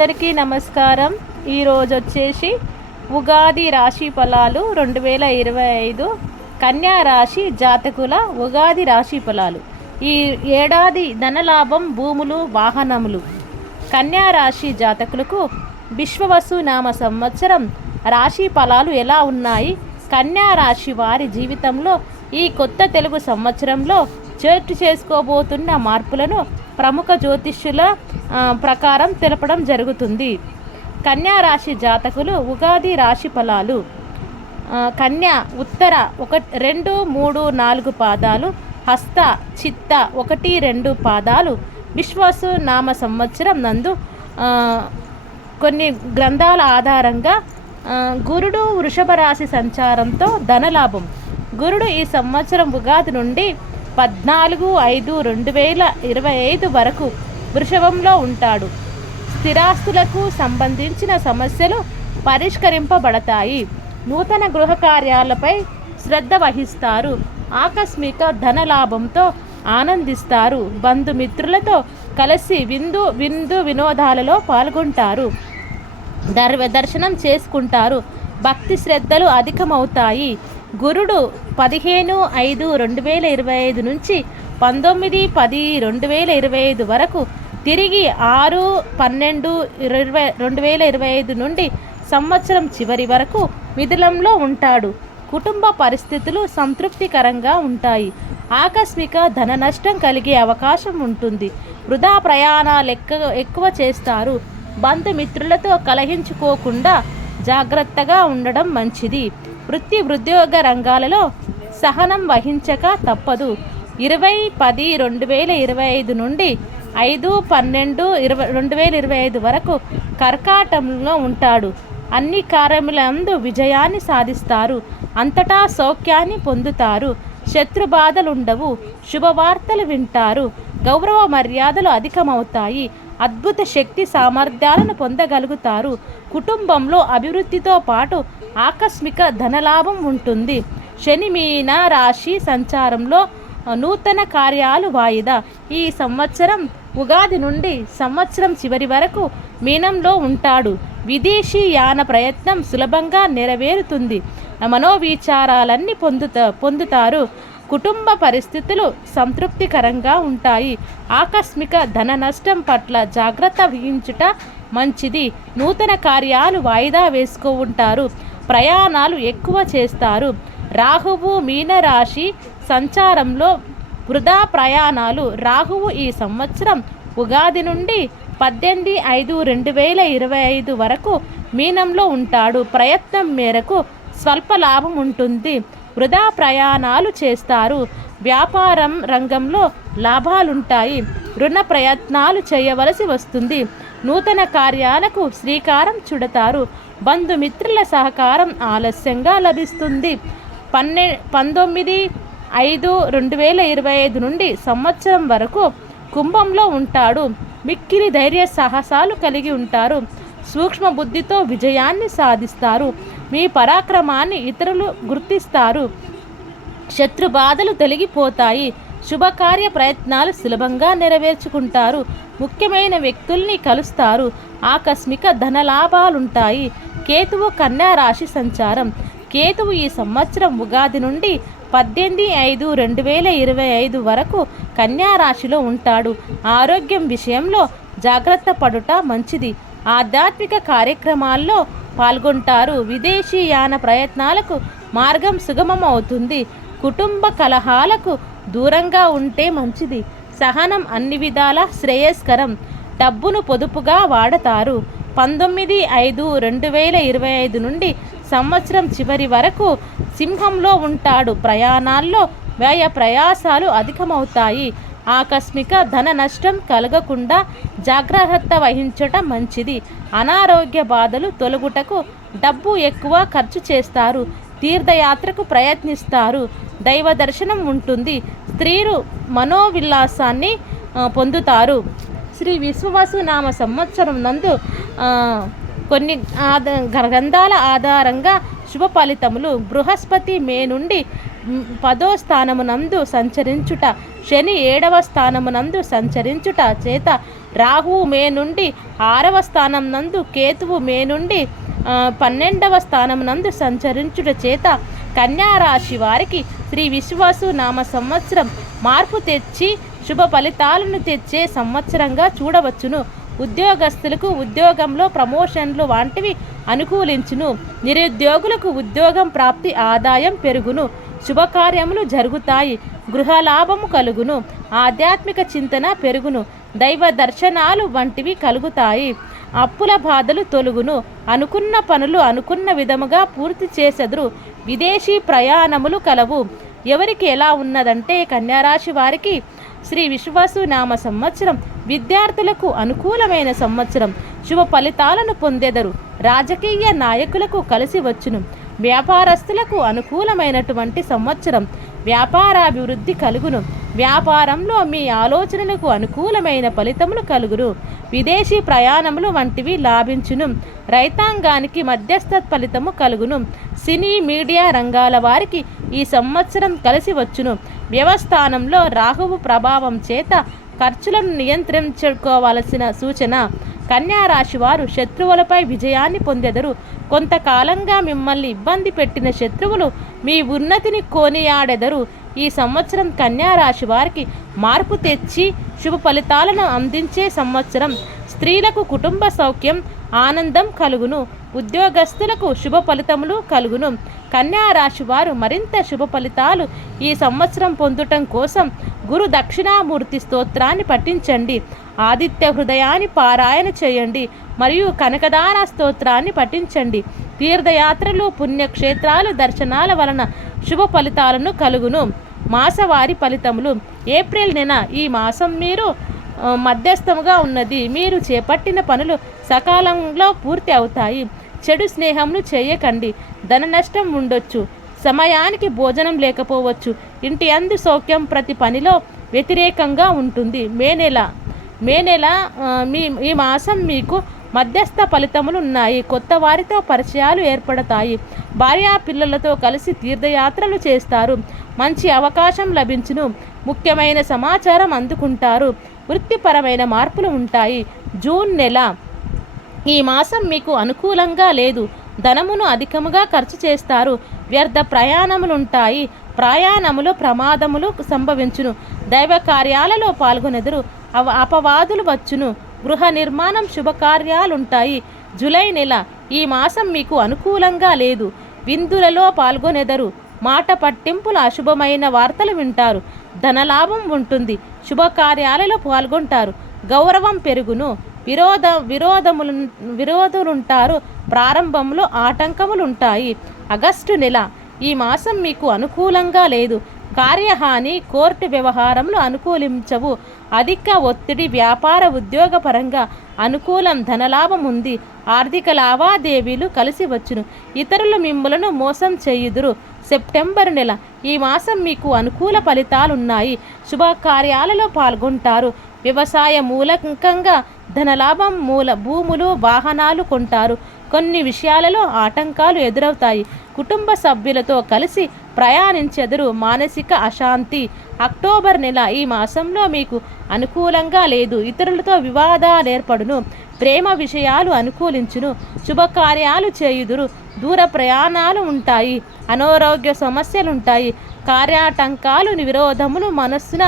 అందరికీ నమస్కారం. ఈరోజు వచ్చేసి ఉగాది రాశి ఫలాలు 2025 కన్యా రాశి జాతకుల ఉగాది రాశి ఫలాలు. ఈ ఏడాది ధనలాభం, భూములు, వాహనములు. కన్యా రాశి జాతకులకు విశ్వవసు నామ సంవత్సరం రాశి ఫలాలు ఎలా ఉన్నాయి? కన్యా రాశి వారి జీవితంలో ఈ కొత్త తెలుగు సంవత్సరంలో చోటు చేసుకోబోతున్న మార్పులను ప్రముఖ జ్యోతిష్యుల ప్రకారం తెలపడం జరుగుతుంది. కన్యా రాశి జాతకులు ఉగాది రాశి ఫలాలు. కన్యా ఉత్తర 1, 2, 3, 4 పాదాలు, హస్త చిత్త 1, 2 పాదాలు విశ్వాసు నామ సంవత్సరం నందు కొన్ని గ్రంథాల ఆధారంగా గురుడు వృషభ రాశి సంచారంతో ధనలాభం. గురుడు ఈ సంవత్సరం ఉగాది నుండి 14/5/2025 వరకు వృషభంలో ఉంటాడు. స్థిరాస్తులకు సంబంధించిన సమస్యలు పరిష్కరింపబడతాయి. నూతన గృహ కార్యాలపై శ్రద్ధ వహిస్తారు. ఆకస్మిక ధనలాభంతో ఆనందిస్తారు. బంధుమిత్రులతో కలిసి విందు వినోదాలలో పాల్గొంటారు. దర్శనం చేసుకుంటారు. భక్తి శ్రద్ధలు అధికమవుతాయి. గురుడు 15/5/2025 నుంచి 19/10/2025 వరకు తిరిగి 6/12/2025 నుండి సంవత్సరం చివరి వరకు మిథునంలో ఉంటాడు. కుటుంబ పరిస్థితులు సంతృప్తికరంగా ఉంటాయి. ఆకస్మిక ధన నష్టం కలిగే అవకాశం ఉంటుంది. వృధా ప్రయాణాలు ఎక్కువ చేస్తారు. బంధుమిత్రులతో కలహించుకోకుండా జాగ్రత్తగా ఉండడం మంచిది. ఉద్యోగ రంగాలలో సహనం వహించక తప్పదు. 20/10/2025 నుండి 5/12/2025 వరకు కర్కాటంలో ఉంటాడు. అన్ని కార్యములందు విజయాన్ని సాధిస్తారు. అంతటా సౌఖ్యాన్ని పొందుతారు. శత్రుబాధలుండవు. శుభవార్తలు వింటారు. గౌరవ మర్యాదలు అధికమవుతాయి. అద్భుత శక్తి సామర్థ్యాలను పొందగలుగుతారు. కుటుంబంలో అభివృద్ధితో పాటు ఆకస్మిక ధనలాభం ఉంటుంది. శని మీన రాశి సంచారంలో నూతన కార్యాలు వాయిదా. ఈ సంవత్సరం ఉగాది నుండి సంవత్సరం చివరి వరకు మీనంలో ఉంటాడు. విదేశీ యాన ప్రయత్నం సులభంగా నెరవేరుతుంది. మనోవిచారాలన్నీ పొందుతారు. కుటుంబ పరిస్థితులు సంతృప్తికరంగా ఉంటాయి. ఆకస్మిక ధన నష్టం పట్ల జాగ్రత్త వహించుట మంచిది. నూతన కార్యాలు వాయిదా వేసుకుంటారు. ప్రయాణాలు ఎక్కువ చేస్తారు. రాహువు మీనరాశి సంచారంలో వృధా ప్రయాణాలు. రాహువు ఈ సంవత్సరం ఉగాది నుండి 18/5/2025 వరకు మీనంలో ఉంటాడు. ప్రయత్నం మేరకు స్వల్ప లాభం ఉంటుంది. వృధా ప్రయాణాలు చేస్తారు. వ్యాపారం రంగంలో లాభాలుంటాయి. రుణ ప్రయత్నాలు చేయవలసి వస్తుంది. నూతన కార్యాలకు శ్రీకారం చుడతారు. బంధుమిత్రుల సహకారం ఆలస్యంగా లభిస్తుంది. 19/5/2025 నుండి సంవత్సరం వరకు కుంభంలో ఉంటాడు. మిక్కిలి ధైర్య సాహసాలు కలిగి ఉంటారు. సూక్ష్మ బుద్ధితో విజయాన్ని సాధిస్తారు. మీ పరాక్రమాన్ని ఇతరులు గుర్తిస్తారు. శత్రు బాధలు తొలగిపోతాయి. శుభకార్య ప్రయత్నాలు సులభంగా నెరవేర్చుకుంటారు. ముఖ్యమైన వ్యక్తుల్ని కలుస్తారు. ఆకస్మిక ధనలాభాలుంటాయి. కేతువు కన్యా రాశి సంచారం. కేతువు ఈ సంవత్సరం ఉగాది నుండి 18/5/2025 వరకు కన్యా రాశిలో ఉంటాడు. ఆరోగ్యం విషయంలో జాగ్రత్త పడుట మంచిది. ఆధ్యాత్మిక కార్యక్రమాల్లో పాల్గొంటారు. విదేశీ యాన ప్రయత్నాలకు మార్గం సుగమం అవుతుంది. కుటుంబ కలహాలకు దూరంగా ఉంటే మంచిది. సహనం అన్ని విధాల శ్రేయస్కరం. డబ్బును పొదుపుగా వాడతారు. 19/5/2025 నుండి సంవత్సరం చివరి వరకు సింహంలో ఉంటాడు. ప్రయాణాల్లో వ్యయ ప్రయాసాలు అధికమవుతాయి. ఆకస్మిక ధన నష్టం కలగకుండా జాగ్రత్త వహించటం మంచిది. అనారోగ్య బాధలు తొలగుటకు డబ్బు ఎక్కువ ఖర్చు చేస్తారు. తీర్థయాత్రకు ప్రయత్నిస్తారు. దైవ దర్శనం ఉంటుంది. స్త్రీలు మనోవిలాసాన్ని పొందుతారు. శ్రీ విశ్వవసు నామ సంవత్సరం నందు కొన్ని గ్రంథాల ఆధారంగా శుభ ఫలితములు. బృహస్పతి మే నుండి 10వ స్థానమునందు సంచరించుట, శని 7వ స్థానమునందు సంచరించుట చేత రాహువు మే నుండి 6వ స్థానం నందు, కేతువు మే నుండి 12వ స్థానం నందు సంచరించుట చేత కన్యారాశి వారికి శ్రీ విశ్వాసు నామ సంవత్సరం మార్పు తెచ్చి శుభ ఫలితాలను తెచ్చే సంవత్సరంగా చూడవచ్చును. ఉద్యోగస్తులకు ఉద్యోగంలో ప్రమోషన్లు వంటివి అనుకూలించును. నిరుద్యోగులకు ఉద్యోగం ప్రాప్తి, ఆదాయం పెరుగును. శుభకార్యములు జరుగుతాయి. గృహలాభము కలుగును. ఆధ్యాత్మిక చింతన పెరుగును. దైవ దర్శనాలు వంటివి కలుగుతాయి. అప్పుల బాధలు తొలుగును. అనుకున్న పనులు అనుకున్న విధముగా పూర్తి చేసెదరు. విదేశీ ప్రయాణములు కలవు. ఎవరికి ఎలా ఉన్నదంటే కన్యారాశి వారికి శ్రీ విశ్వాసు నామ సంవత్సరం విద్యార్థులకు అనుకూలమైన సంవత్సరం. శుభ ఫలితాలను పొందెదరు. రాజకీయ నాయకులకు కలిసి వచ్చును. వ్యాపారస్తులకు అనుకూలమైనటువంటి సంవత్సరం. వ్యాపారాభివృద్ధి కలుగును. వ్యాపారంలో మీ ఆలోచనలకు అనుకూలమైన ఫలితములు కలుగును. విదేశీ ప్రయాణములు వంటివి లాభించును. రైతాంగానికి మధ్యస్థ ఫలితము కలుగును. సినీ మీడియా రంగాల వారికి ఈ సంవత్సరం కలిసి వచ్చును. వ్యవస్థానంలో రాహువు ప్రభావం చేత ఖర్చులను నియంత్రించుకోవాల్సిన సూచన. కన్యారాశి వారు శత్రువులపై విజయాన్ని పొందెదరు. కొంతకాలంగా మిమ్మల్ని ఇబ్బంది పెట్టిన శత్రువులు మీ ఉన్నతిని కొనియాడెదరు. ఈ సంవత్సరం కన్యారాశి వారికి మార్పు తెచ్చి శుభ ఫలితాలను అందించే సంవత్సరం. స్త్రీలకు కుటుంబ సౌఖ్యం, ఆనందం కలుగును. ఉద్యోగస్తులకు శుభ ఫలితములు కలుగును. కన్యారాశి వారు మరింత శుభ ఫలితాలు ఈ సంవత్సరం పొందటం కోసం గురు దక్షిణామూర్తి స్తోత్రాన్ని పఠించండి. ఆదిత్య హృదయాన్ని పారాయణ చేయండి మరియు కనకదార స్తోత్రాన్ని పఠించండి. తీర్థయాత్రలు, పుణ్యక్షేత్రాలు దర్శనాల వలన శుభ ఫలితాలను కలుగును. మాసవారి ఫలితములు. ఏప్రిల్ నెల ఈ మాసం మీరు మధ్యస్థముగా ఉన్నది. మీరు చేపట్టిన పనులు సకాలంలో పూర్తి అవుతాయి. చెడు స్నేహంను చేయకండి. ధన నష్టం ఉండొచ్చు. సమయానికి భోజనం లేకపోవచ్చు. ఇంటి అందు సౌఖ్యం ప్రతి పనిలో వ్యతిరేకంగా ఉంటుంది. మే నెల ఈ మాసం మీకు మధ్యస్థ ఫలితములు ఉన్నాయి. కొత్త వారితో పరిచయాలు ఏర్పడతాయి. భార్యా పిల్లలతో కలిసి తీర్థయాత్రలు చేస్తారు. మంచి అవకాశం లభించును. ముఖ్యమైన సమాచారం అందుకుంటారు. వృత్తిపరమైన మార్పులు ఉంటాయి. జూన్ నెల ఈ మాసం మీకు అనుకూలంగా లేదు. ధనమును అధికముగా ఖర్చు చేస్తారు. వ్యర్థ ప్రయాణములుంటాయి. ప్రయాణములో ప్రమాదములు సంభవించును. దైవ కార్యాలలో పాల్గొనెదరు. అపవాదులు వచ్చును. గృహ నిర్మాణం, శుభకార్యాలుంటాయి. జూలై నెల ఈ మాసం మీకు అనుకూలంగా లేదు. విందులలో పాల్గొనెదరు. మాట పట్టింపులు, అశుభమైన వార్తలు వింటారు. ధనలాభం ఉంటుంది. శుభకార్యాలలో పాల్గొంటారు. గౌరవం పెరుగును. విరోధులుంటారు. ప్రారంభంలో ఆటంకములుంటాయి. ఆగస్టు నెల ఈ మాసం మీకు అనుకూలంగా లేదు. కార్యహాని, కోర్టు వ్యవహారములు అనుకూలించవు. అధిక ఒత్తిడి, వ్యాపార ఉద్యోగ పరంగా అనుకూలం. ధనలాభం ఉంది. ఆర్థిక లావాదేవీలు కలిసి వచ్చును. ఇతరులు మిమ్మలను మోసం చేయుదురు. సెప్టెంబర్ నెల ఈ మాసం మీకు అనుకూల ఫలితాలున్నాయి. శుభకార్యాలలో పాల్గొంటారు. వ్యవసాయ మూలకంగా ధనలాభం, భూములు, వాహనాలు కొంటారు. కొన్ని విషయాలలో ఆటంకాలు ఎదురవుతాయి. కుటుంబ సభ్యులతో కలిసి ప్రయాణించెదరు. మానసిక అశాంతి. అక్టోబర్ నెల ఈ మాసంలో మీకు అనుకూలంగా లేదు. ఇతరులతో వివాదాలు ఏర్పడును. ప్రేమ విషయాలు అనుకూలించును. శుభకార్యాలు చేయుదురు. దూర ప్రయాణాలు ఉంటాయి. అనారోగ్య సమస్యలుంటాయి. కార్యాటంకాలు, విరోధములు, మనస్సున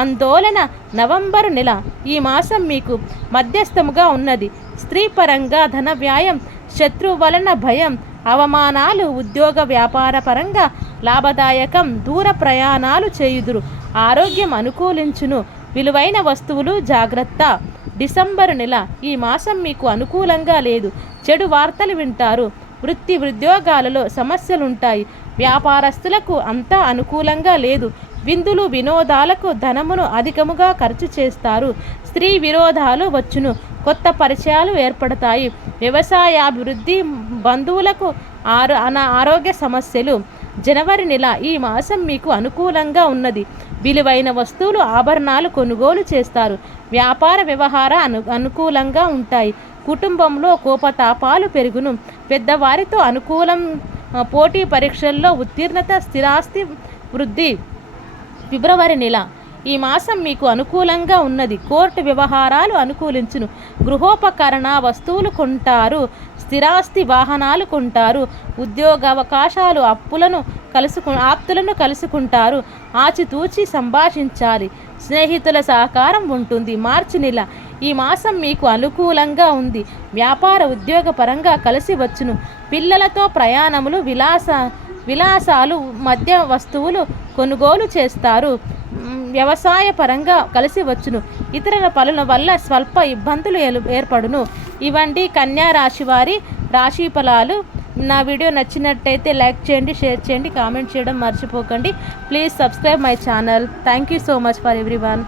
ఆందోళన. నవంబరు నెల ఈ మాసం మీకు మధ్యస్థముగా ఉన్నది. స్త్రీ పరంగా ధన వ్యయం, శత్రువు వలన భయం, అవమానాలు. ఉద్యోగ వ్యాపార పరంగా లాభదాయకం. దూర ప్రయాణాలు చేయుదురు. ఆరోగ్యం అనుకూలించును. విలువైన వస్తువులు జాగ్రత్త. డిసెంబరు నెల ఈ మాసం మీకు అనుకూలంగా లేదు. చెడు వార్తలు వింటారు. వృత్తి ఉద్యోగాలలో సమస్యలుంటాయి. వ్యాపారస్తులకు అంతా అనుకూలంగా లేదు. విందులు, వినోదాలకు ధనమును అధికముగా ఖర్చు చేస్తారు. స్త్రీ విరోధాలు వచ్చును. కొత్త పరిచయాలు ఏర్పడతాయి. వ్యవసాయాభివృద్ధి, బంధువులకు ఆరోగ్య సమస్యలు. జనవరి నెల ఈ మాసం మీకు అనుకూలంగా ఉన్నది. విలువైన వస్తువులు, ఆభరణాలు కొనుగోలు చేస్తారు. వ్యాపార వ్యవహార అనుకూలంగా ఉంటాయి. కుటుంబంలో కోపతాపాలు పెరుగును. పెద్దవారితో అనుకూలం. పోటీ పరీక్షల్లో ఉత్తీర్ణత, స్థిరాస్తి వృద్ధి. ఫిబ్రవరి నెల ఈ మాసం మీకు అనుకూలంగా ఉన్నది. కోర్టు వ్యవహారాలు అనుకూలించును. గృహోపకరణ వస్తువులు కొంటారు. స్థిరాస్తి వాహనాలు కొంటారు. ఉద్యోగ అవకాశాలు ఆప్తులను కలుసుకుంటారు. ఆచితూచి సంభాషించాలి. స్నేహితుల సహకారం ఉంటుంది. మార్చి నెల ఈ మాసం మీకు అనుకూలంగా ఉంది. వ్యాపార ఉద్యోగ పరంగా కలిసి వచ్చును. పిల్లలతో ప్రయాణములు విలాసాలు మద్య వస్తువులు కొనుగోలు చేస్తారు. వ్యవసాయ పరంగా కలిసి వచ్చును. ఇతరుల పనుల వల్ల స్వల్ప ఇబ్బందులు ఏర్పడును. ఇవండి కన్యా రాశి వారి రాశి ఫలాలు. నా వీడియో నచ్చినట్టయితే లైక్ చేయండి, షేర్ చేయండి, కామెంట్ చేయడం మర్చిపోకండి. Please subscribe my channel. Thank you so much for everyone.